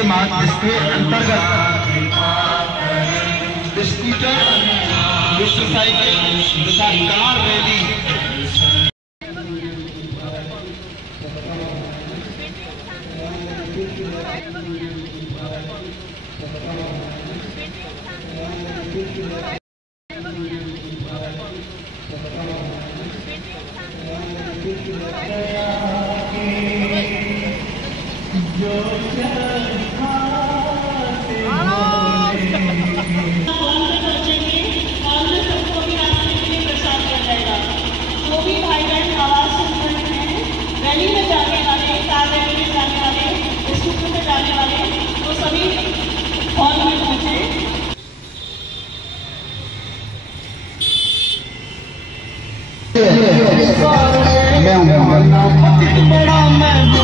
जिसके अंतर्गत scooter, motorcycle तथा कार रैली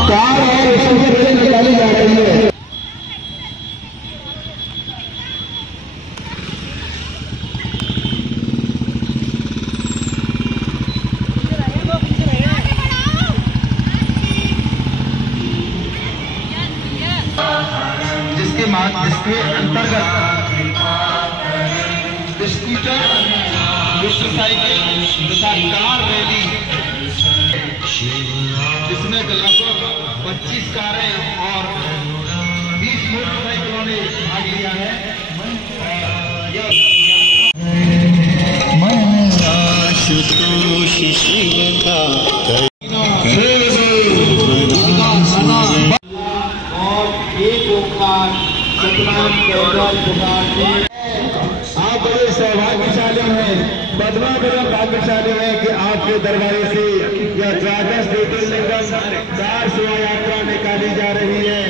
कार और निकाली जा रही है। जिसके अंतर्गत स्कूटर, मोटरसाइकिल तथा कार रैली जिसमें लगभग 25 कारें और 20 मोटरसाइकिलों ने भाग लिया है। आप बड़े सौभाग्यशाली हैं, बदमा बड़ा भाग्यशाली है कि आपके दरबारे से यह द्वादश ज्योतिर्लिंगम 4 शोभा यात्रा निकाली जा रही है।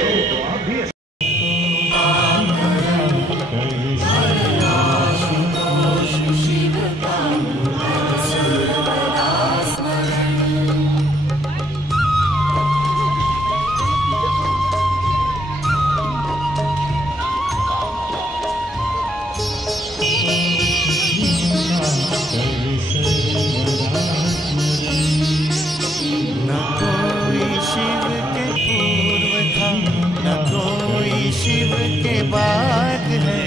शिव के बाद है,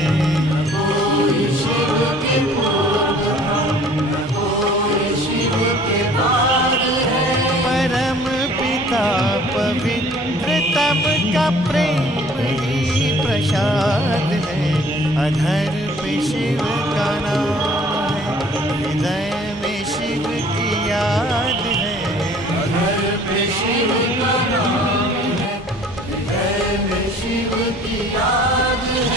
परम पिता पवित्रतम का प्रेम ही प्रसाद है। अधर पे शिव का नाम है, हृदय में शिव की याद है। अधर पे शिव का नाम है, हृदय में शिव की याद है।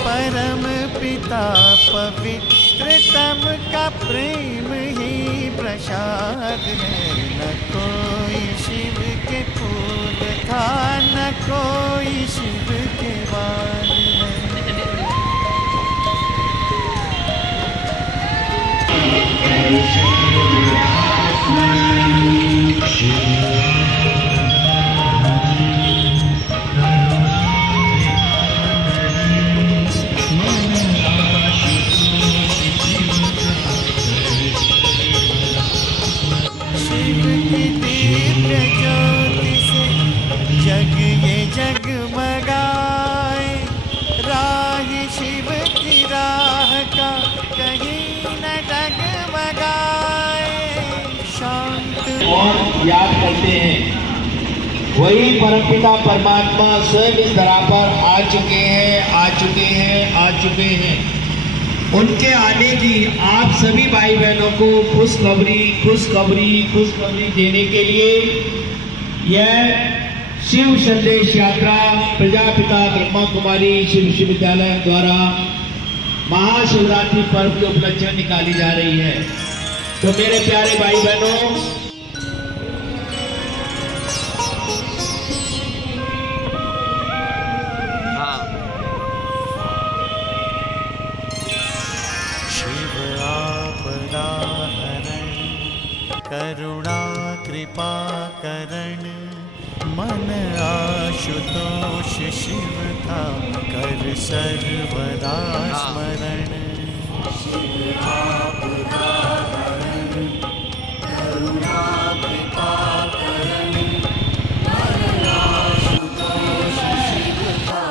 परम पिता पवित्रतम का प्रेम ही प्रसाद है। न कोई शिव के पूर्व था, न कोई शिव के बाद है। जग ये जगमगाए, राह शिव की राह का कहीं न डगमगाए। शांत और याद करते हैं, वही परमपिता परमात्मा स्वयं इस धरा पर आ चुके हैं। उनके आने की आप सभी भाई बहनों को खुशखबरी देने के लिए यह शिव संदेश यात्रा प्रजापिता ब्रह्मा कुमारी शिव विश्वविद्यालय द्वारा महाशिवरात्रि पर्व के उपलक्ष्य में निकाली जा रही है। तो मेरे प्यारे भाई बहनों, शिव आपदा हरण, करुणा कृपा करण। मन आशुतोष शिव का कर सर्वदा स्मरण। शिव आपदा हरण, करुणा कृपा करण। मन आशुतोष शिव का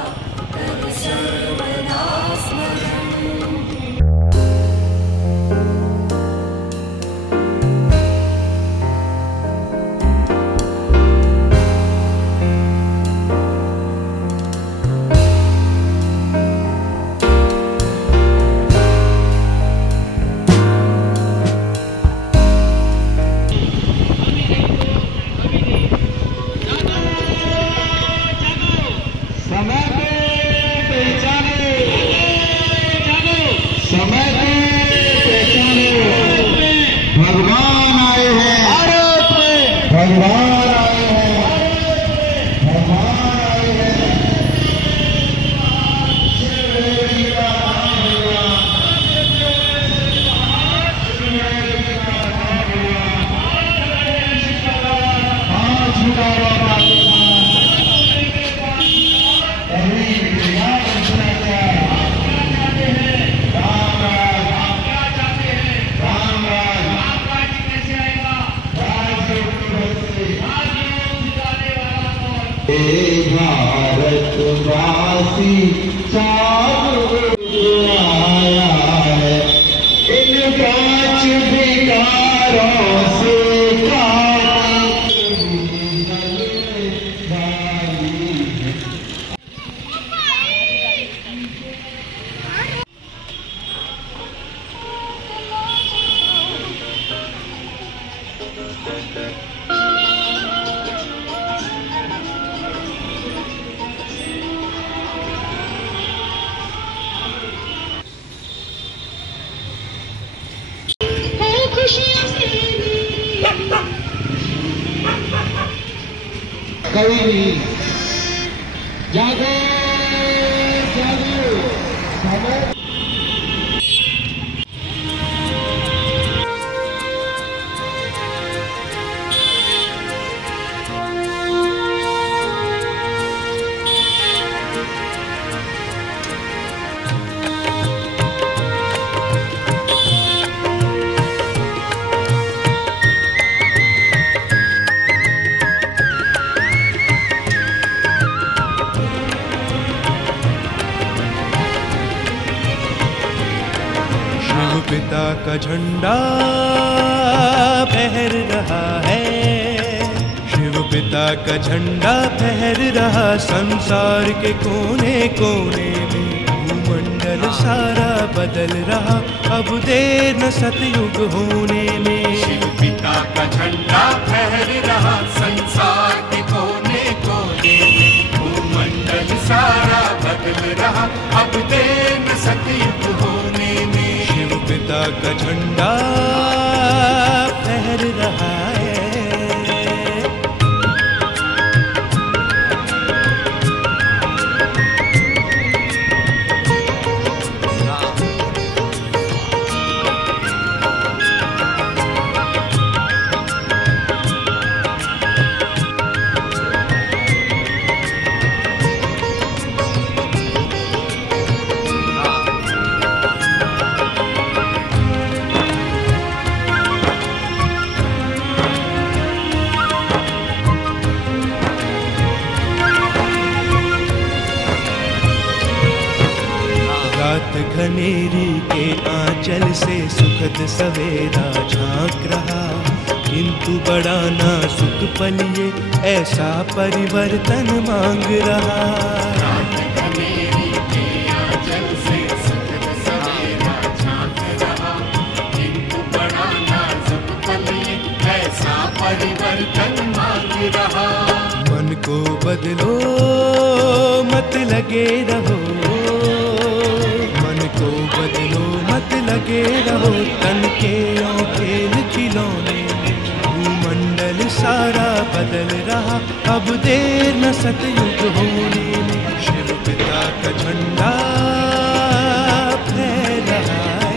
भारतवासी आया है इन पांच विकारों से कभी नहीं जागो जागो समय पिता का झंडा फहर रहा है, शिव पिता का झंडा फहर रहा संसार के कोने कोने में, भूमंडल सारा बदल रहा अब देर न सतयुग होने में। शिव पिता का झंडा फहर रहा संसार के कोने कोने में, भूमंडल सारा बदल रहा अब देर न सतयुग होने में। पिता का झंडा फहर रहा है। घनेरी के आंचल से सुखद सवेरा झांक रहा, किंतु बड़ा नाजुक पल ये ऐसा परिवर्तन मांग रहा। घनेरी के आंचल से सुखद सवेरा झांक रहा, किंतु बड़ा नाजुक पल ये ऐसा परिवर्तन मांग रहा। मन को बदलो मत लगे रहो, को बदलो मत लगे रहो तन के खेल खिलौने में, भूमंडल सारा बदल रहा अब देर न सतयुग होने में। शिव पिता का झंडा फहर रहा है।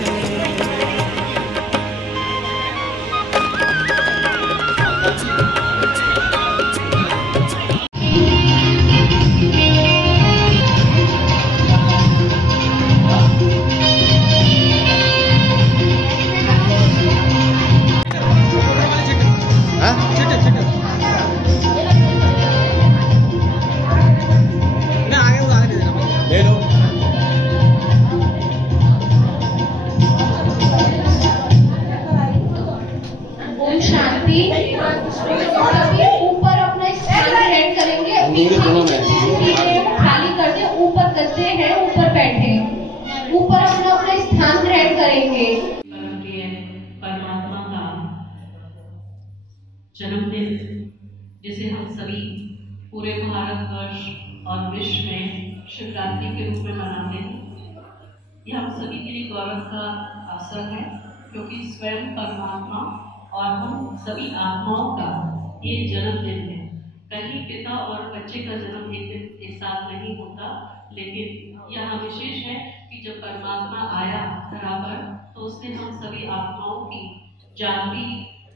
ऊपर अपना स्थान ग्रहण करेंगे, खाली कर दे, ऊपर गद्दे हैं ऊपर बैठे, ऊपर अपना अपना स्थान ग्रहण करेंगे। परमात्मा का जन्मदिन जिसे हम सभी पूरे भारतवर्ष और विश्व में शिवरात्रि के रूप में मनाते हैं, यह हम सभी के लिए गौरव का अवसर है, क्योंकि स्वयं परमात्मा और हम सभी आत्माओं का ये जन्मदिन है। कहीं पिता और बच्चे का जन्म एक दिन एक साथ नहीं होता, लेकिन यहाँ विशेष है कि जब परमात्मा आया धरा पर तो उसने हम सभी आत्माओं की जागती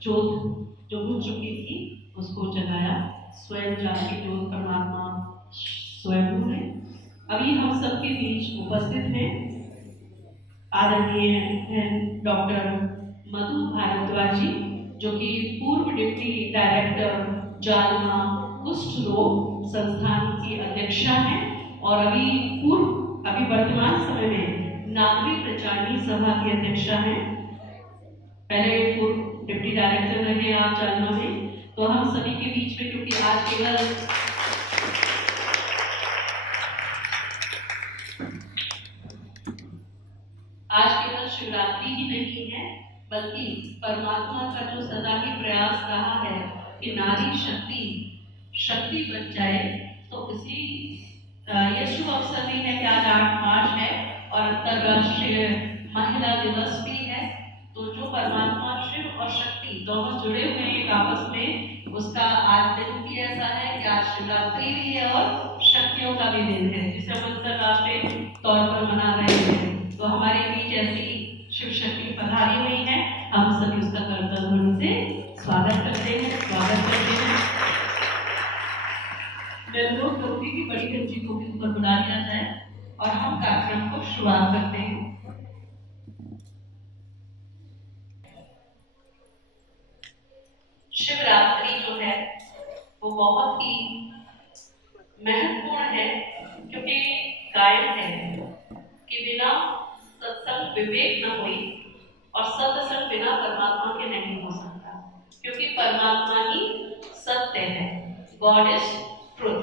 ज्योत जो बुझ चुकी थी उसको जगाया। स्वयं जागती ज्योत परमात्मा स्वयं है। अभी हम सबके बीच उपस्थित हैं आदरणीय डॉक्टर मधु भारद्वाज जी, जो कि पूर्व डिप्टी डायरेक्टर जालना कुष्ठ रोग संस्थान की अध्यक्षा हैं और अभी वर्तमान समय में नागरिक प्रचारणी सभा की अध्यक्षा हैं। पहले पूर्व डिप्टी डायरेक्टर रहे आप चालना में। तो हम सभी के बीच में, क्योंकि आज केवल शिवरात्रि ही नहीं है, बल्कि परमात्मा का जो सदा ही प्रयास रहा है कि नारी शक्ति बन जाए, तो इसी ये शुभ अवसर भी है कि आज 8 मार्च है और अंतर्राष्ट्रीय महिला दिवस भी है। तो जो परमात्मा शिव और शक्ति दोनों जुड़े हुए हैं आपस में, उसका आज दिन भी ऐसा है कि आज शिवरात्रि भी है और शक्तियों का भी दिन है, जिसे हम अंतर्राष्ट्रीय तौर पर मना रहे हैं। तो हमारे बीच ऐसी शिव शक्ति पधारी हुई है, हम सभी उसका करतल ध्वनि से स्वागत करते हैं। मैं अनुरोध करूंगी कि बड़ी बच्ची को भी ऊपर बुला लिया जाए और हम कार्यक्रम को शुरुआत करते हैं। शिवरात्रि जो है वो बहुत ही महत्वपूर्ण है, क्योंकि गायन है कि बिना सत्संग विवेक न हुई और सत्संग बिना परमात्मा के नहीं हो सकता, क्योंकि परमात्मा ही सत्य है। गॉड इज ट्रुथ,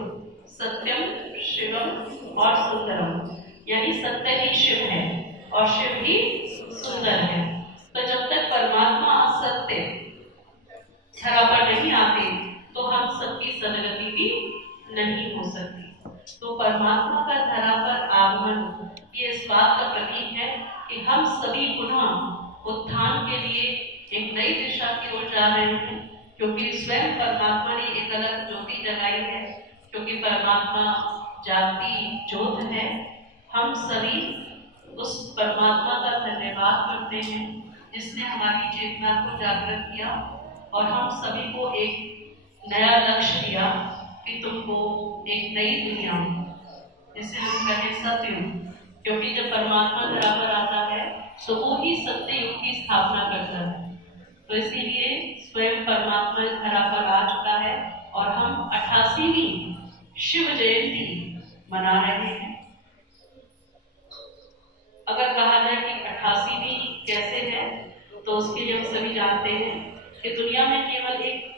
सत्यम शिवम और सुंदरम, यानी सत्य ही शिव है और शिव ही सुंदर है। तो जब तक परमात्मा सत्य धरा पर नहीं आते तो हम सबकी सदगति भी नहीं हो सकती। तो परमात्मा का धरा पर आगमन ये इस बात का प्रतीक है कि हम सभी पुनः उत्थान के लिए एक नई दिशा की ओर जा रहे हैं, क्योंकि स्वयं परमात्मा ने एक अलग ज्योति जगाई है, क्योंकि परमात्मा जागती ज्योत है। हम सभी उस परमात्मा का धन्यवाद करते हैं जिसने हमारी चेतना को जागृत किया और हम सभी को एक नया लक्ष्य दिया कि तुमको एक नई दुनिया, जिसे हम कहें सत्ययुग, क्योंकि जब परमात्मा धरा पर आता है तो वो ही सत्ययुग की स्थापना करता है। तो इसीलिए स्वयं परमात्मा धरा पर आ चुका है और हम 88वीं शिव जयंती मना रहे हैं। अगर कहा जाए कि 88वीं कैसे है, तो उसके लिए हम सभी जानते हैं कि दुनिया में केवल एक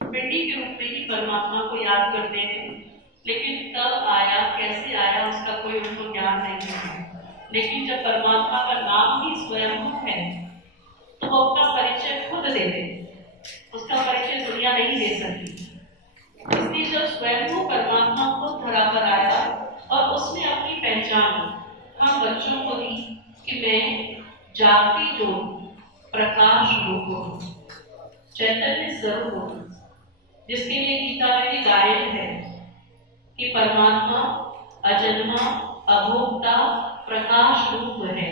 पिंडी के रूप में ही परमात्मा को याद करते हैं, लेकिन कब आया, कैसे आया, उसका कोई उनको ज्ञान नहीं है। लेकिन जब परमात्मा का नाम ही स्वयं है तो वो अपना परिचय खुद देते, उसका परिचय दुनिया नहीं दे सकती। इसलिए जब स्वयं वो परमात्मा को धरा पर आया और उसने अपनी पहचान हम बच्चों को दी कि मैं जागती जो प्रकाश रूप हूँ, चैतन्य स्वरूप हूँ, जिसके लिए गीता में भी गायन है कि परमात्मा अजन्मा अभोक्ता प्रकाश रूप है।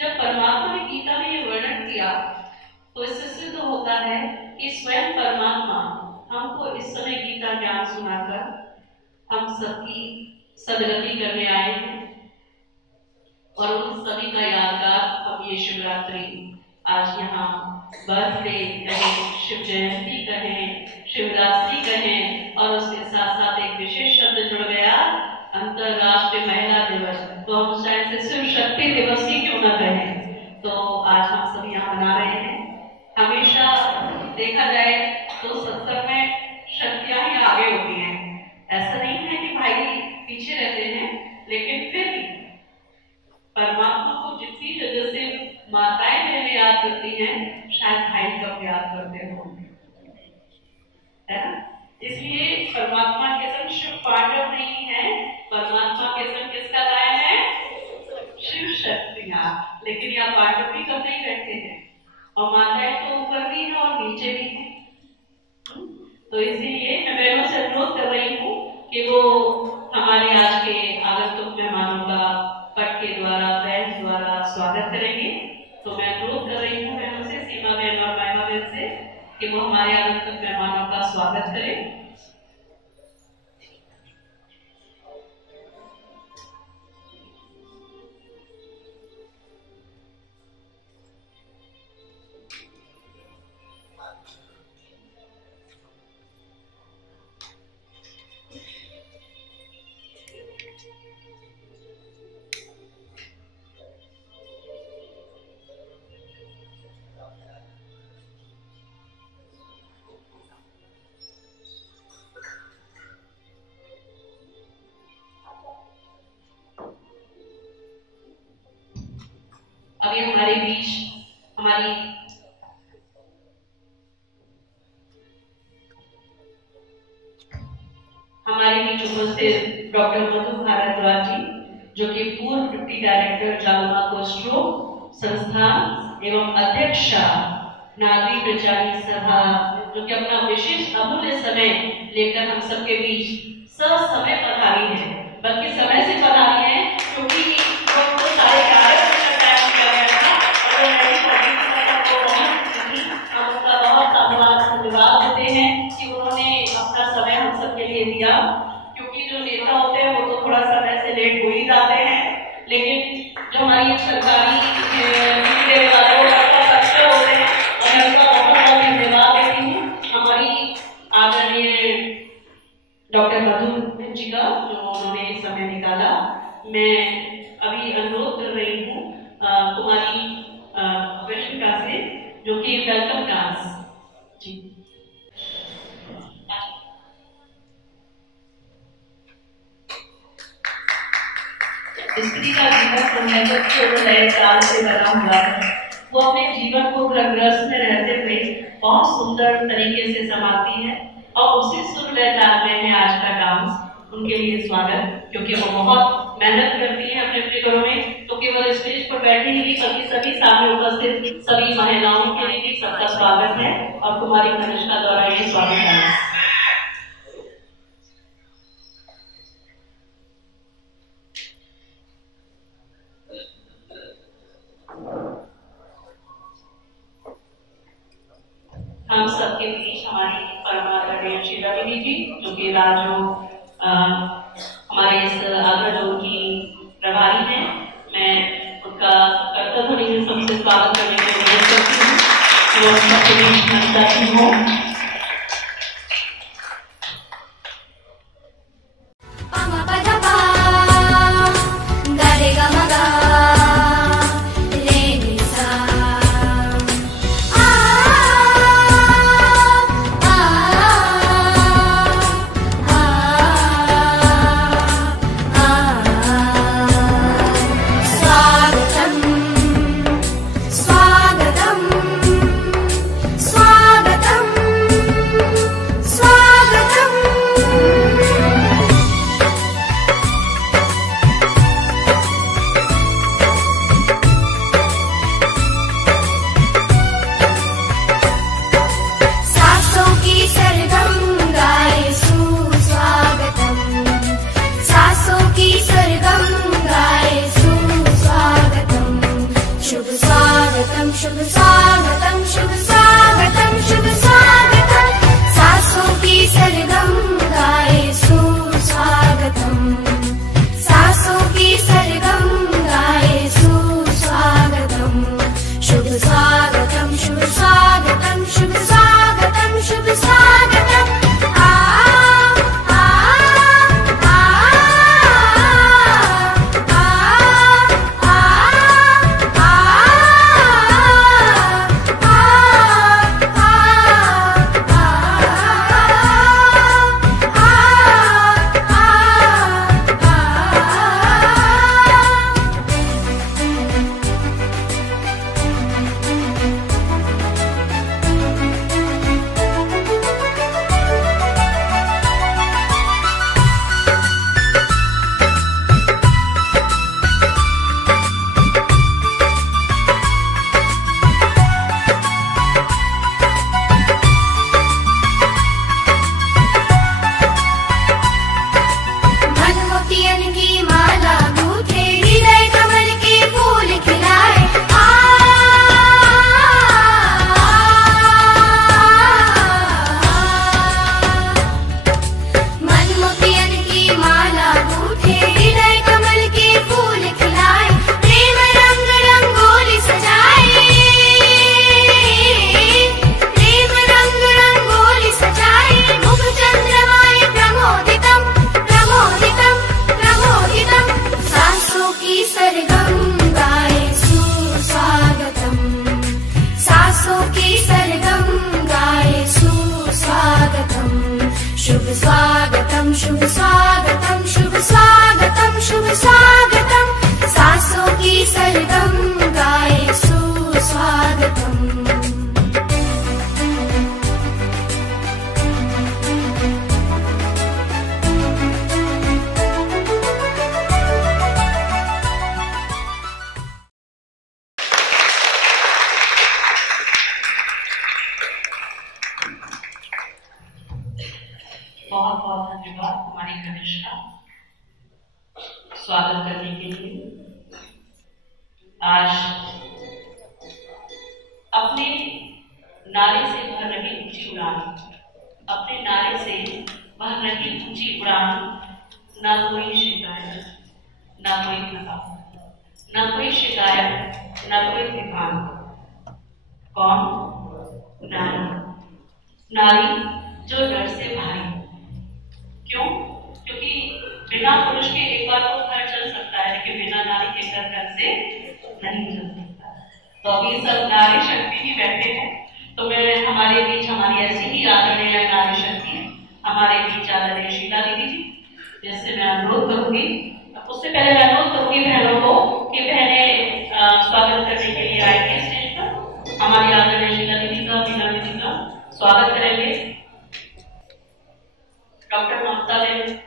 जब परमात्मा ने गीता में ये वर्णन किया तो इससे सिद्ध होता है कि स्वयं परमात्मा हमको इस समय गीता ज्ञान सुनाकर हम सबकी सदगति करने आए हैं। और उन सभी का यादगार हम ये शिवरात्रि आज यहाँ बर्थडे कहें, शिव जयंती कहें, शिवरात्रि कहें, और उसके साथ साथ एक विशेष शब्द जुड़ गया, अंतर्राष्ट्रीय महिला दिवस। तो हम शायद से शिव शक्ति दिवस ही क्यों न कहें। तो आज हम सभी यहाँ मना रहे हैं। हमेशा देखा जाए तो सत्संग में शक्तियां ही आगे होती हैं। ऐसा नहीं है कि भाई पीछे रहते हैं, लेकिन फिर भी परमात्मा को जितनी जगह से माताएं बहनें याद करती हैं, शायद भाई कब याद करते होंगे, है ना। इसलिए परमात्मा के संग शिव पांडव नहीं है, परमात्मा के संग किसका गायन है? शिव शक्तियां। लेकिन यहाँ पांडव भी कब नहीं बैठे हैं, और माताएं तो ऊपर भी है और नीचे भी है। तो इसीलिए मैं बहनों से अनुरोध कर रही हूँ कि वो हमारे आज के आगंतुक मेहमानों का पट के द्वारा, बैंड द्वारा स्वागत करेंगे। तो मैं अनुरोध कर रही हूँ बहनों से, सीमा बहन और महिमा बहन से, कि वो हमारे आगंतुक मेहमानों का स्वागत करें। अभी हमारे बीच उपस्थित डॉक्टर मधु भारद्वाज जी, जो कि पूर्व डिप्टी डायरेक्टर जालमा कोस्ट्रो संस्थान एवं अध्यक्ष नागरिक प्रचारिक सभा, जो कि अपना विशेष अमूल्य समय लेकर हम सबके बीच समय पधारी है, बल्कि समय से पधारी है क्योंकि सारे कार्य धन्यवाद देते हैं कि उन्होंने अपना समय हम सबके लिए दिया। क्योंकि जो नेता होते हैं वो तो थोड़ा समय से लेट हो ही जाते हैं, लेकिन जो हमारी सरकारी होते हैं उन्हें उनका बहुत बहुत धन्यवाद देती हूँ। हमारी आदरणीय डॉक्टर मधु जी का जो उन्होंने समय निकाला, मैं अभी अनुरोध कर रही हूँ कुमारी वैष्णिका से, जो कि वेलकम डांस जी। स्त्री का जीवन चाल से बना हुआ है। वो अपने जीवन को घर गृहस्थ में रहते हुए बहुत सुंदर तरीके से संभालती है, और उसी सुर लय ताल में है आज का डांस। उनके लिए स्वागत, क्योंकि वो बहुत मेहनत करती है अपने अपने घरों में, तो केवल स्टेज पर बैठे ही नहीं बल्कि सभी सामने उपस्थित सभी महिलाओं के लिए भी सबका स्वागत है, और कुमारी कनिष्का द्वारा ये स्वागत है। हम सबके बीच हमारी परमादरणीय श्री रवि जी, जो कि हमारे इस आगरा जोन की प्रभारी हैं, मैं उनका कर्तव्य नहीं सबसे स्वागत करने के लिए अनुरोध करती हूँ, तो सबके बीच मंच जाती हूँ। स्वागत करने के लिए। आज अपने नारे से भर रही ऊंची उड़ान, अपने नारे से भर रही ऊंची उड़ान, ना कोई शिकायत, ना कोई थकान, ना कोई शिकायत, ना कोई थकान। कौन? नारी। नारी जो डर से भारी। क्यों? क्योंकि बिना पुरुष के एक बार तो घर चल सकता है, लेकिन बिना नारी के घर से नहीं चल सकता। तो अभी सब नारी शक्ति ही बैठे हैं, तो मैं हमारे बीच हमारी ऐसी ही आदरणीय नारी शक्ति हमारे बीच आदरणीय शीला दीदी जी, जिससे मैं अनुरोध करूंगी, उससे पहले मैं अनुरोध करूंगी बहनों को कि बहनें स्वागत करने के लिए आएंगे स्टेज पर। हमारी आदरणीय शीला दीदी का, मीना दीदी का स्वागत करेंगे। डॉक्टर ममता बहन,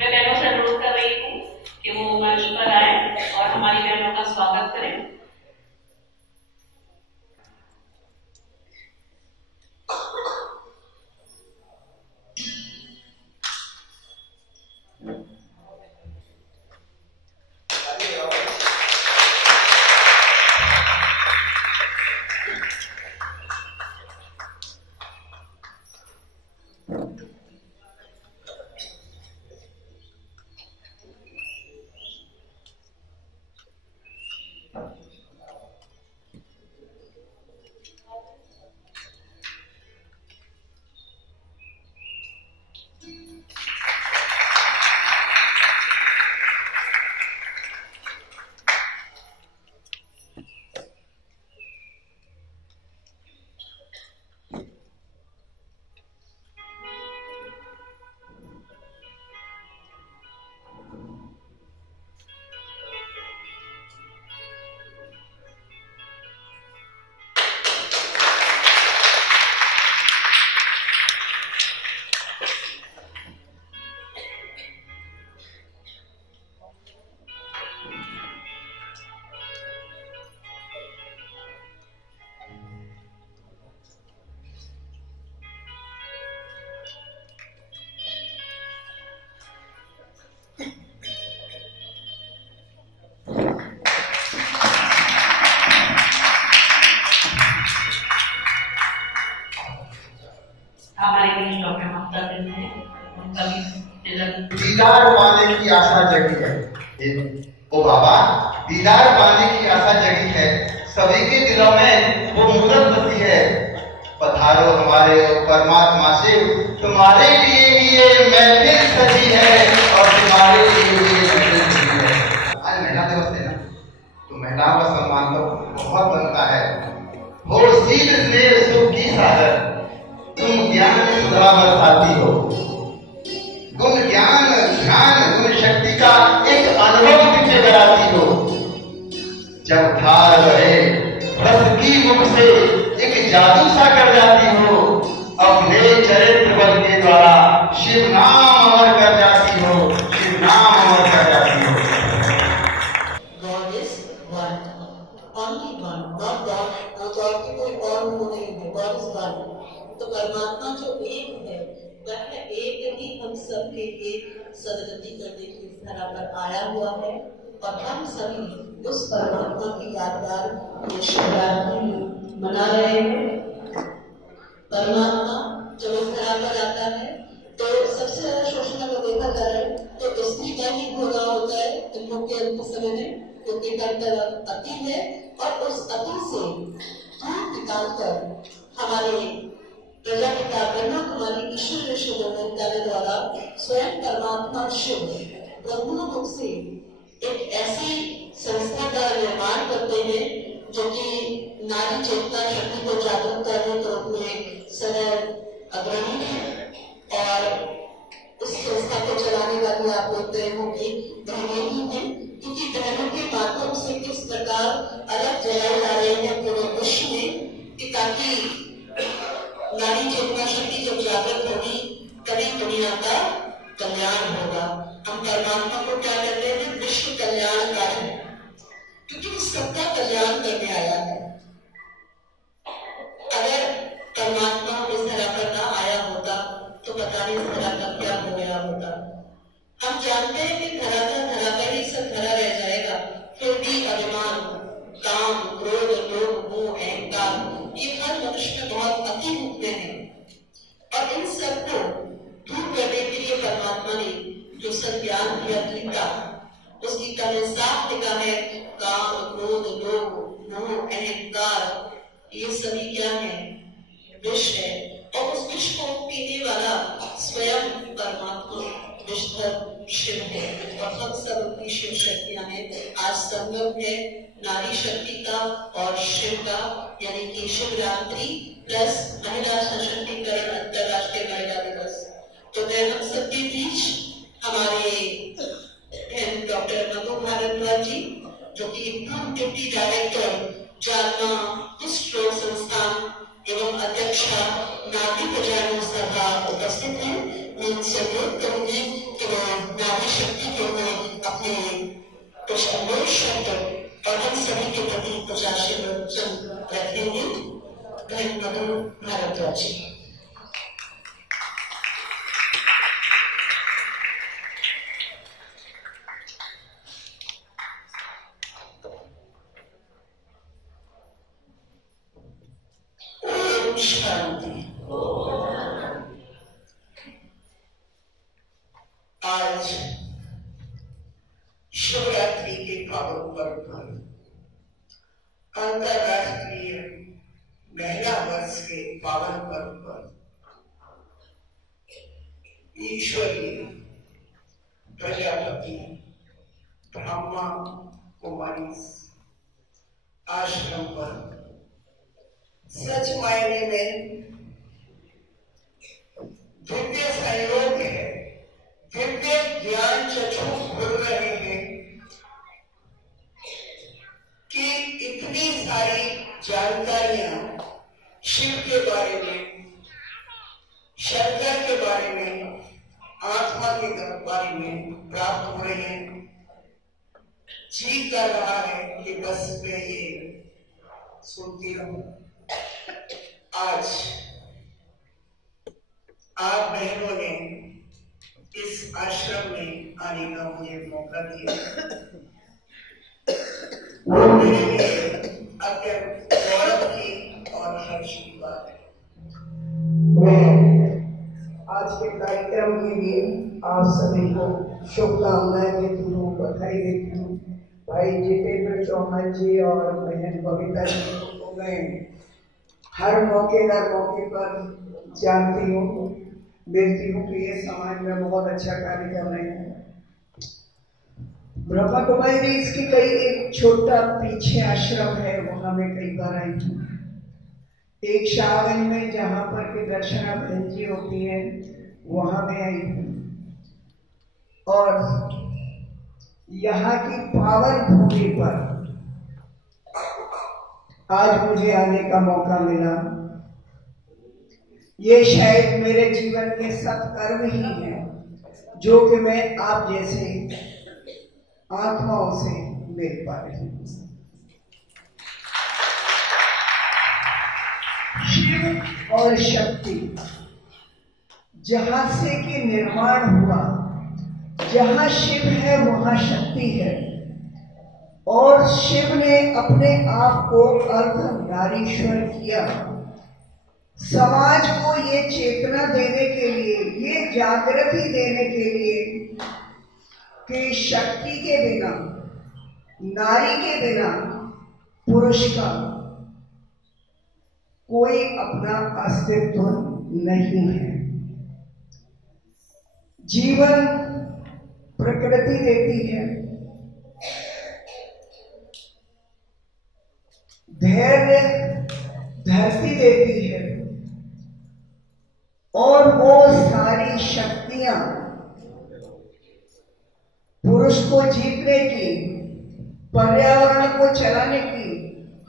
मैं बहनों से अनुरोध कर रही हूँ कि वो मंच पर आए और हमारी बहनों का स्वागत करें। दीदार पाने की आशा जगी है। ओ बाबा, दीदार पाने की आशा जगी है, सभी के दिलों में वो मूरत बसी है। पधारो हमारे परमात्मा से, तुम्हारे लिए ही ये महफिल सजी है और तुम्हारे लिए ही ये महफिल सजी है। आज महिला दिवस है ना, तो महिलाओं का सम्मान तो बहुत बनता है। हो सील स्नेह सुख की सागर, तुम ज्ञान में सुधा बरसाती हो। गुण ज्ञान ध्यान गुण शक्ति का एक अनुभव दिखे कराती हो। जब ठार रहे बस की मुख से एक जादू सा कर जाती हो। अपने चरित्र बल के द्वारा शिव नाम अमर कर जाती हो, शिव नाम अमर कर जाती हो। God is one, only one, not God. God की कोई और वो नहीं है, God is one. तो परमात्मा जो एक है, वह एक ही हम सब के लिए सदगति करने की इस धरा पर आया हुआ है और हम सभी उस परमात्मा की यादगार ये शिवरात्रि मना रहे हैं। परमात्मा जब इस धरा पर आता है तो सबसे ज्यादा शोषण अगर देखा जाए तो स्त्री का ही हो रहा होता है इन लोग के अंत समय में, क्योंकि अति है और उस अति से दूर निकालकर हमारे प्रजापिता ब्रह्मा कुमारी ईश्वर विश्वविद्यालय द्वारा स्वयं परमात्मा शिव ब्रह्म मुख से एक ऐसी संस्था का निर्माण करते हैं जो कि नारी चेतना शक्ति को जागरूक करने के रूप में सदैव अग्रणी है। और उस संस्था को चलाने वाली आप लोग गए होंगे बहनें ही हैं, क्योंकि बहनों के माध्यम से किस प्रकार अलग जलाए जा रहे हैं पूरे विश्व में कि ताकि नारी चेतना शक्ति जब जागृत होगी तभी दुनिया का कल्याण होगा। परमात्मा को क्या कहते हैं? विश्व कल्याणकारी, क्योंकि वो सबका कल्याण करने आया है। अगर परमात्मा इस धरा पर ना आया होता तो पता नहीं इस धरा का क्या हो गया होता। हम जानते हैं कि धरा पर ही सब धरा रह जाएगा, फिर भी अभिमान, काम, क्रोध, लोभ, मोह, अहंकार, ये हर मनुष्य में बहुत अति रूप में है। और इन सबको दूर करने के लिए परमात्मा ने जो संज्ञान दिया गीता, उस गीता में साफ लिखा है काम, क्रोध, लोभ, मोह, अहंकार, ये सभी क्या है? विष है। और उस विष को पीने वाला स्वयं परमात्मा विषधर शिव है। और हम सब अपनी शिव शक्तियां हैं। आज संगम है नारी शक्ति का और शिव का, यानी कि शिवरात्रि प्लस महिला सशक्तिकरण अंतरराष्ट्रीय महिला दिवस। तो मैं हम सबके बीच हमारे डॉक्टर मधु भारद्वाज जी, जो कि पूर्व डिप्टी डायरेक्टर जालना कुष्ठ रोग संस्थान एवं अध्यक्षा नारी प्रजागरण सभा उपस्थित हैं। मैं उनसे अनुरोध करूंगी कि वो नारी शक्ति के लिए अपने कुछ अमूल्य शब्द और हम सभी के प्रति कुछ आशीर्वचन रखेंगे। मधु भारद्वाज जी। शांति। आज शिवरात्रि के पावन पर्व पर, अंतरराष्ट्रीय महिला वर्ष के पावन पर्व पर ईश्वरी प्रजापति ब्रह्मा कुमारी आश्रम पर सच मायने में दिव्य संयोग है, दिव्य ज्ञान चक्षु खुल रहे हैं कि इतनी सारी जानकारियां शिव के बारे में, शंकर के बारे में, आत्मा के बारे में प्राप्त हो रही है। जी कर रहा है कि बस मैं ये सुनती रहूं। आज आप बहनों ने इस आश्रम में आने का मुझे मौका दिया, वो मेरे लिए अत्यंत गौरव की और हर्ष की बात है। मैं आज के कार्यक्रम के लिए आप सभी को शुभकामनाएं देती हूँ, बधाई देती हूँ। भाई जितेंद्र चौहान जी और बहन बबीता जी को मैं हर मौके पर जानती हूँ, देखती हूँ कि ये समाज में बहुत अच्छा कार्य कर रहे हैं। ब्रह्मा कुमारी जी इसकी कई एक छोटा पीछे आश्रम है, वहां में कई बार आई हूँ। एक शाहगंज में जहाँ पर की दर्शना बहन जी होती है, वहां में आई हूँ। और यहाँ की पावन भूमि पर आज मुझे आने का मौका मिला। ये शायद मेरे जीवन के सत्कर्म ही हैं, जो कि मैं आप जैसे आत्माओं से मिल पा रही हूँ। शिव और शक्ति जहां से कि निर्माण हुआ, जहां शिव है वहां शक्ति है। और शिव ने अपने आप को अर्धनारीश्वर किया, समाज को ये चेतना देने के लिए, ये जागृति देने के लिए कि शक्ति के बिना, नारी के बिना पुरुष का कोई अपना अस्तित्व नहीं है। जीवन प्रकृति देती है, धैर्य धरती देती है, और वो सारी शक्तियां पुरुष को जीतने की, पर्यावरण को चलाने की,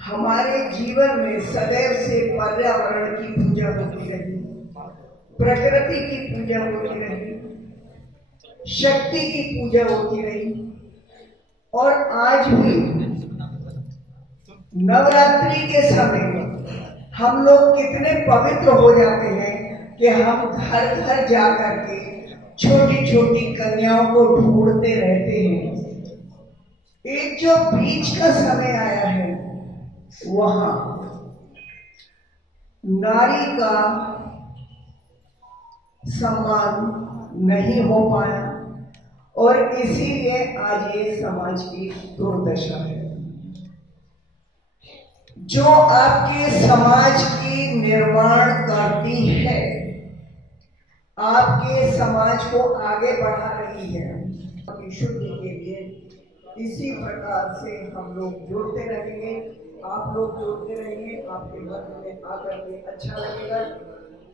हमारे जीवन में सदैव से पर्यावरण की पूजा होती रही, प्रकृति की पूजा होती रही। शक्ति की पूजा होती रही। और आज भी नवरात्रि के समय में हम लोग कितने पवित्र हो जाते हैं कि हम घर घर जाकर के छोटी छोटी कन्याओं को ढूंढते रहते हैं। एक जो बीच का समय आया है, वहां नारी का सम्मान नहीं हो पाया और इसीलिए आज ये समाज की दुर्दशा है। जो आपके समाज की निर्माण करती है, आपके समाज को आगे बढ़ा रही है, आपकी शुद्धि के लिए इसी प्रकार से हम लोग जुड़ते रहेंगे, आप लोग जुड़ते रहेंगे, आपके मन में आकर के अच्छा लगेगा।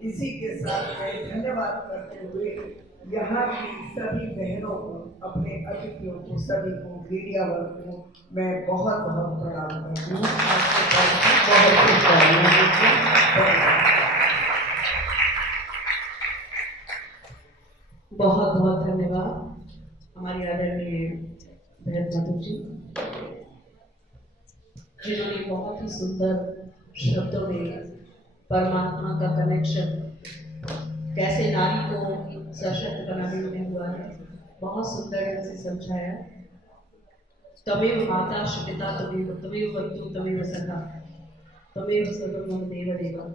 इसी के साथ मैं धन्यवाद करते हुए यहाँ की सभी बहनों को, अपने अतिथियों को, सभी को, मीडिया वर्ग को मैं बहुत बहुत प्रणाम करती हूँ। बहुत बहुत धन्यवाद हमारी आदरणीय बहन मधु जी, जिन्होंने बहुत ही सुंदर शब्दों में परमात्मा का कनेक्शन कैसे नारी को सशक्त बनाने में हुआ है, बहुत सुंदर ढंग से समझाया। तमेव माता पिता तमेव बंधु तमेव सखा तमेव सर्वम देव देवा,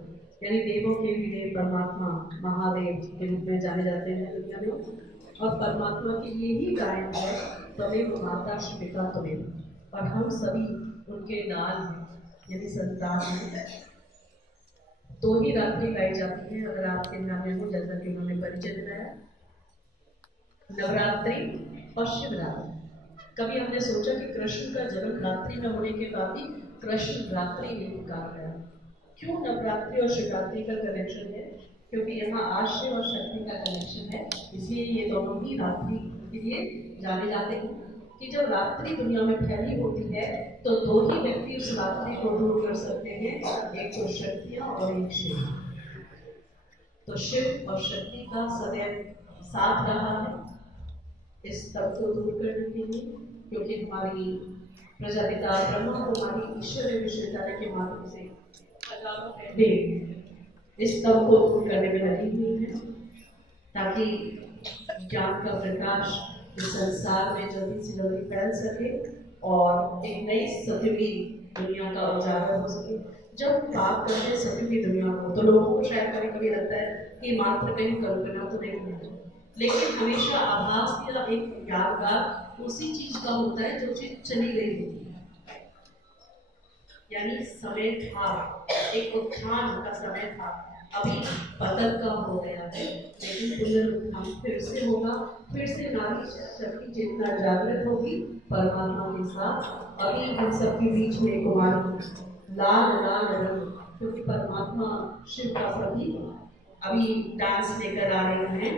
यानी देवों के भी देव परमात्मा महादेव के रूप में जाने जाते हैं दुनिया में, और परमात्मा के लिए ही गायन है तमेव माता पिता तमेव, और हम सभी उनके लाल हैं, यानी संतान हैं। तो ही रात्रि गाई जाती है। अगर आपके ध्यान में हो, जैसा कि उन्होंने परिचय दिलाया, नवरात्रि और शिवरात्रि। कभी हमने सोचा कि कृष्ण का जन्म रात्रि में होने के बाद ही कृष्ण रात्रि में कहा गया। क्यों नवरात्रि और शिवरात्रि का कनेक्शन है? क्योंकि यहाँ आश्रय और शक्ति का कनेक्शन है, इसलिए ये दोनों ही रात्रि के लिए जाने जाते हैं। कि जब रात्रि दुनिया में फैली होती है तो दो ही व्यक्ति उस रात्रि को दूर कर सकते हैं, एक तो शक्तियाँ और एक शिव। तो शिव और शक्ति का सदैव साथ रहा है इस तप को दूर करने के लिए, क्योंकि हमारी प्रजापिता ब्रह्मा कुमारी ईश्वरीय विश्वविद्यालय के माध्यम से हजारों पहले इस तप को दूर करने में लगी हुई है, ताकि ज्ञान का प्रकाश इस संसार में जल्दी से जल्दी फैल सके और एक नई सतयुगी दुनिया का उजागर हो सके। जब बात करते हैं सतयुगी दुनिया को, तो लोगों को शायद कभी कभी लगता है कि मात्र कहीं कल्पना तो नहीं है, लेकिन हमेशा आभास या एक यादगार उसी चीज का होता है जो चीज चली गई होती है। यानी समय था, एक उत्थान का समय था, अभी पतन का हो गया है, लेकिन पुनरुत्थान फिर से होगा। फिर से नारी शक्ति जितना जागृत होगी परमात्मा के साथ। अभी हम सबके बीच में कुमारी लाल लाल रंग, क्योंकि परमात्मा शिव का प्रतीक अभी डांस लेकर आ रहे हैं।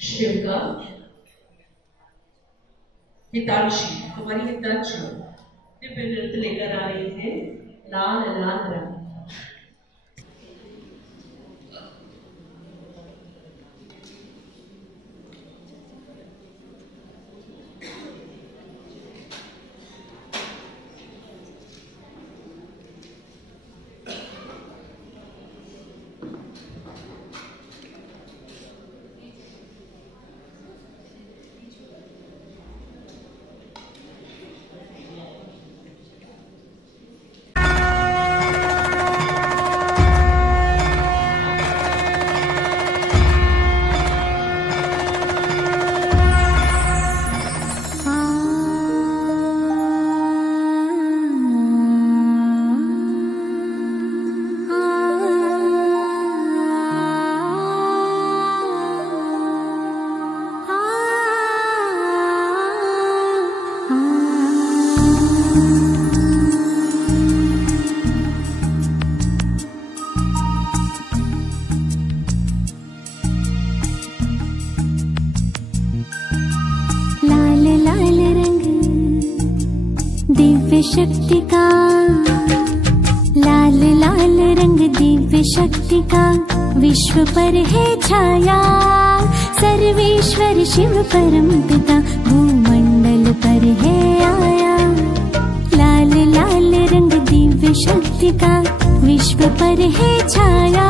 शिव का हितांशी, हमारी हितांशी दिव्य नृत्य लेकर आ रहे हैं लाल लाल रंग। शक्ति का लाल लाल लाल रंग दिव्य शक्ति का विश्व पर है छाया। सर्वेश्वर शिव परम पिता भूमंडल पर है आया। लाल लाल रंग दिव्य शक्ति का विश्व पर है छाया।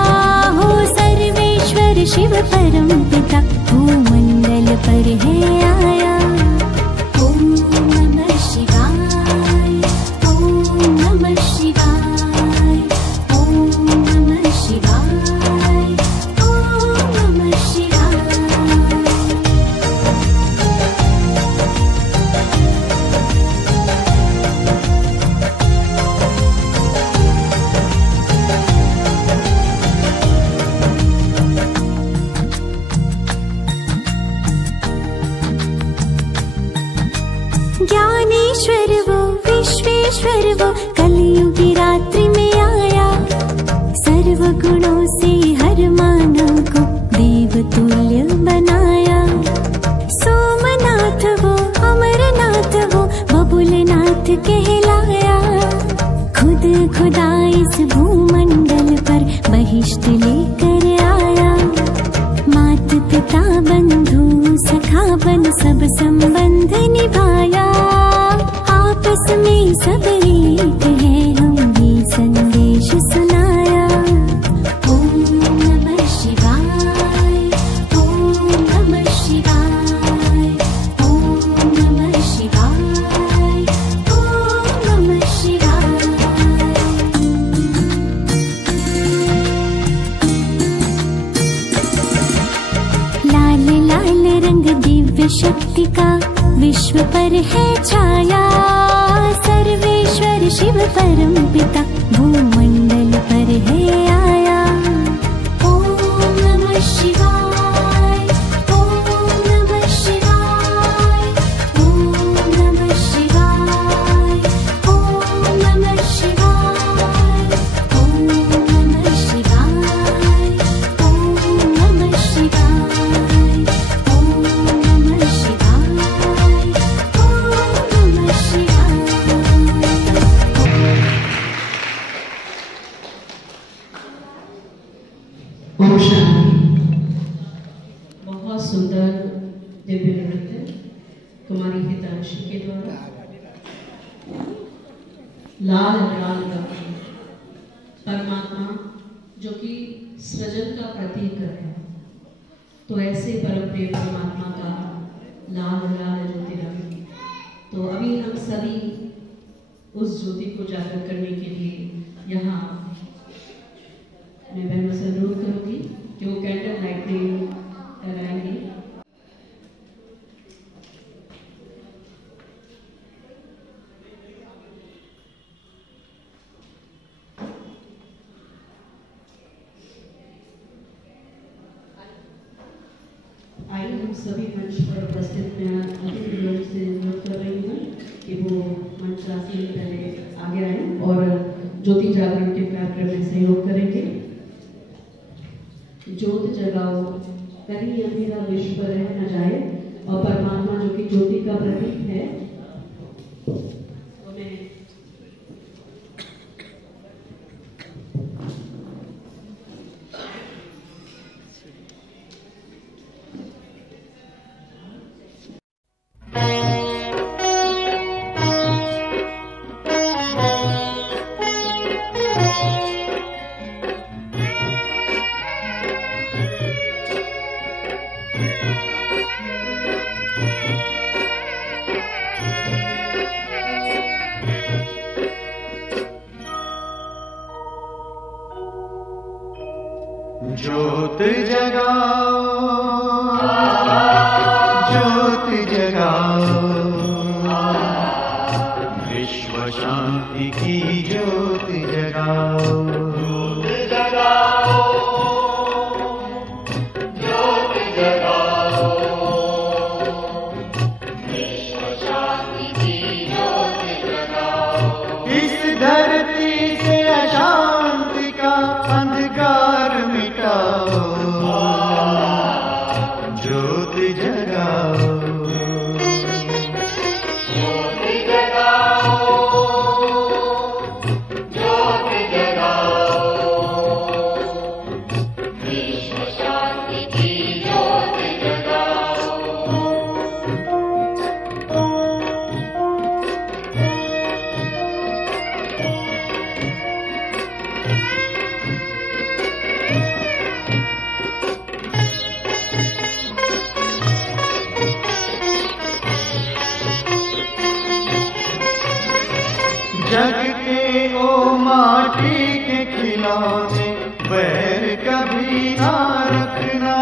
हो सर्वेश्वर शिव परम पिता भूमंडल पर है आया। ओम नमः शिवाय, ओम नमः शिवाय, ओम नमः शिवाय, ओम नमः शिवाय। ज्ञानेश्वर वो विश्वेश्वर वो कलयुगी रात्रि में आया। सर्व गुणों से हर मानव को देव तुल्य बनाया। सोमनाथ वो अमरनाथ वो बबुलनाथ कहलाया। खुद खुदा इस भूमंडल पर बहिष्ठ लेकर आया। मात पिता बंधु सखा बन सब संबंध निभाया। आपस में सब एक है हम ये संदेश सुनाया। ओम नमः शिवाय, ओम नमः शिवाय, ओम नमः शिवाय, ओम नमः शिवाय। लाल लाल रंग दिव्य शक्ति का विश्व पर है छाया। सर्वेश्वर शिव परम पिता भूमंडल पर है आया। ओम नमः शिवाय, ओम नमः शिवाय, ओम नमः शिवाय, ओम नमः शिवाय, ओम नमः शिवाय, ओम नमः शिवाय, ओम नमः शिवाय, ओम नमः शिवाय। ओम शांति। बहुत सुंदर दिव्य नृत्य कुमारी हितांशी के द्वारा। लाल लाल रंग परमात्मा जो कि सृजन का प्रतीक है, तो ऐसे परम प्रिय परमात्मा का लाल लाल ज्योति रंग। तो अभी हम सभी उस ज्योति को जागृत करने के लिए यहाँ मैं बहनों से अनुरोध करूंगी कि वो कैंडल लाइटिंग कराएंगे। आइए हम सभी मंच पर उपस्थित अतिथि लोग से अनुरोध कर रही हूँ कि वो मंच आसीन पहले आगे आए और ज्योति जागरण के कार्यक्रम में सहयोग करेंगे। ज्योत जगाओ कहीं अंधेरा विश्व रह न जाए। और परमात्मा जो कि ज्योति का प्रतीक है, तो मैं ज्योत जगाओ, ज्योत जगाओ, विश्व शांति की ज्योत जगाओ। ज्योत जगाओ, ज्योत जगाओ, विश्व शांति की ज्योत जगाओ। इस धरती से अशांति का अंधकार मिटाओ, ज्योत जगाओ, ज्योत जगाओ, ज्योत जगाओ, खिलौने बैर कभी ना रखना।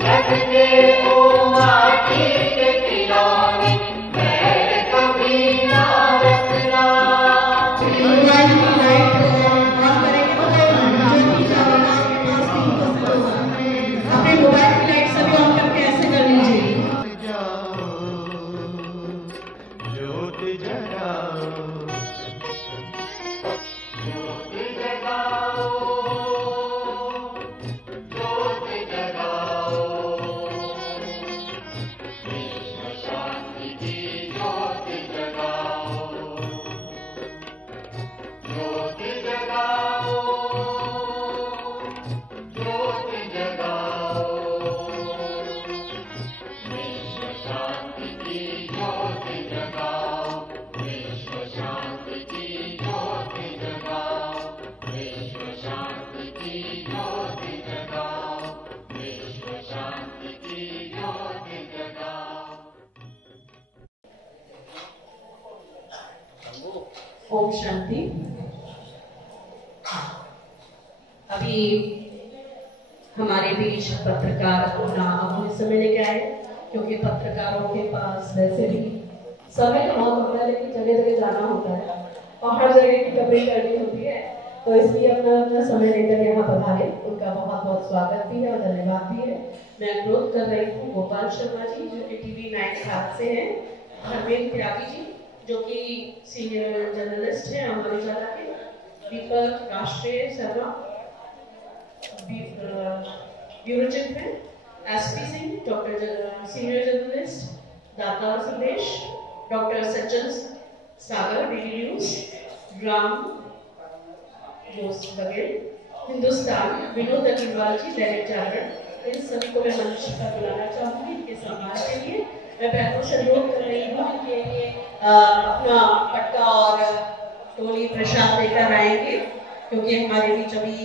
जग के ओ माटी के खिलौने बैर कभी ना रखना। अपने मोबाइल की लाइट सभी ऑन करके ऐसे कर लीजिए। ज्योत जगाओ, ज्योत जगाओ, ज्योत जगाओ, विश्व शांति की ज्योत जगाओ, ज्योत जगाओ, ज्योत जगाओ, विश्व शांति की ज्योत जगाओ, विश्व शांति की ज्योत जगाओ, विश्व शांति की ज्योत जगाओ, विश्व शांति की ज्योत जगाओ। ओम शांति। अभी हमारे बीच पत्रकार अपना अपने समय लेके आए, क्योंकि पत्रकारों के पास वैसे भी समय तो बहुत होता है, लेकिन जगह जगह जाना होता है और हर जगह की कवरेज करनी होती है, तो इसलिए अपना अपना समय लेकर यहाँ पधारे। उनका बहुत बहुत स्वागत भी है और धन्यवाद भी है। मैं अनुरोध कर रही हूँ गोपाल शर्मा जी, जो कि TV 9 खात से हैं, धर्मेंद्र त्यागी जी, जो कि सीनियर जर्नलिस्ट हैं अमर उजाला के, दीपक राष्ट्रीय शर्मा ब्यूरो चीफ हैं, SP Singh doctor senior journalist, दाता संदेश doctor Sajjan Sagar DD news, Ram जोश बघेल हिंदुस्तान, विनोद अग्रवाल जी दैनिक जागरण। इन सभी को मैं मंच पर बुलाना चाहूंगी इनके सम्मान के लिए। मैं बहनों से अनुरोध कर रही हूँ कि ये अपना पटका और टोली प्रसाद लेकर आएंगे, क्योंकि हमारे बीच अभी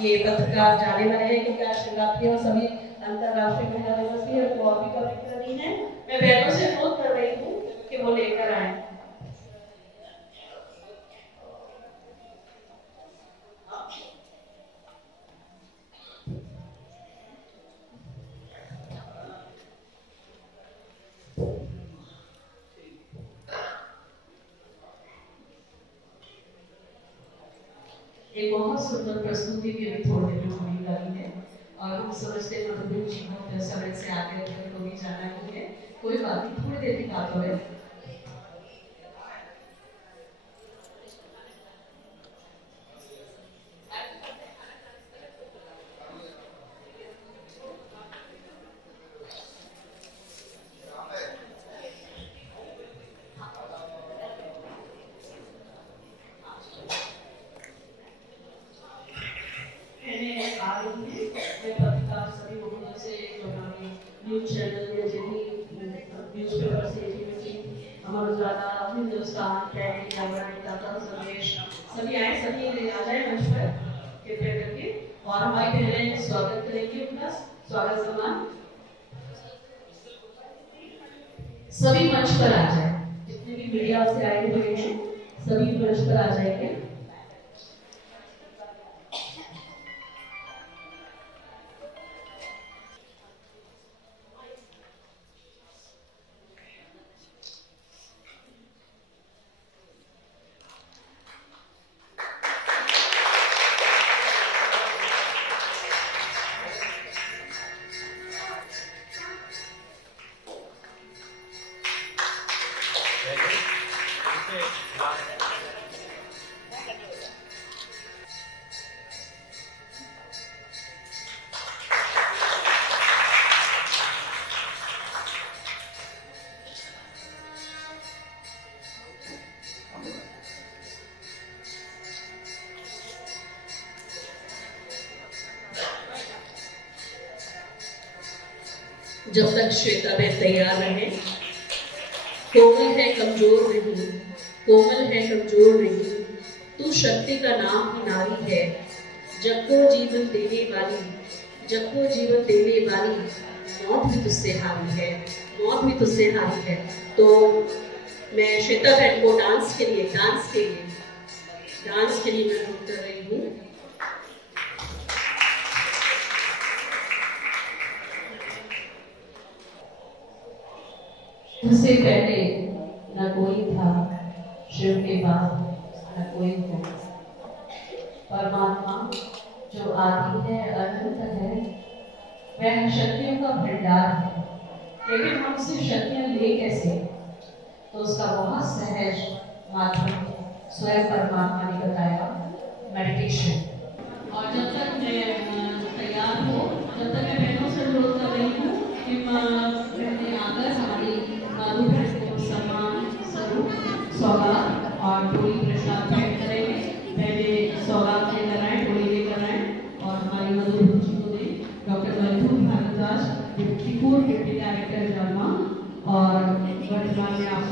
ये पत्रकार जाने वाले हैं, क्योंकि आज शिवरात्रि और सभी अंतरराष्ट्रीय महिला दिवस भी है, तो और भी कवरेज करनी है। मैं बहनों से अनुरोध कर रही हूँ कि वो लेकर आए। एक बहुत सुंदर प्रस्तुति भी अभी थोड़ी देर में होने वाली है, और हम समझते हैं मतलब जी बहुत समय से आगे तो भी जाना ही है, कोई बात नहीं, थोड़ी देर की बात है। न्यूज चैनल में न्यूज पेपर से अमर उजाला, हिंदुस्तान, दैनिक जागरण, दाता संदेश सभी आए, सभी आ जाए मंच पर कृपया करके, और हमारी बहनें स्वागत करेंगे उनका। स्वागत सम्मान सभी मंच पर आ जाए, जितने भी मीडिया से आए हुए हैं सभी मंच पर आ जाएंगे। जब तक श्वेता बहन तैयार रहे। कोमल है कमजोर नहीं, कोमल है कमजोर नहीं, तू शक्ति का नाम ही नारी है। जब को जीवन देने वाली, जब को जीवन देने वाली, मौत भी तुझसे हारी है, मौत भी तुझसे हारी है। तो मैं श्वेता बहन को डांस के लिए डांस के लिए मैं नोट कर रही हूँ। उससे पहले न कोई था, शिव के बाद न कोई हो। परमात्मा जो आदि है, अनंत है, वह शक्तियों का भंडार है। लेकिन हम उससे शक्तियाँ ले कैसे? तो उसका बहुत सहज माध्यम स्वयं परमात्मा ने बताया, मेडिटेशन। और जब तक मैं तैयार हूँ, जब तक मैं बहनों से अनुरोध कर रही हूँ कि बहनें आकर हमारी मधुर सम्मान स्वरूप सौगात और पूरी प्रसाद भेंट करेंगे। पहले सौगात लेकर आए, पूरी लेकर आए और हमारी मधुर जी को दें। डॉक्टर मधुर भारद्वाज, पूर्व डिप्टी डायरेक्टर जर्मा और वर्तमान में आप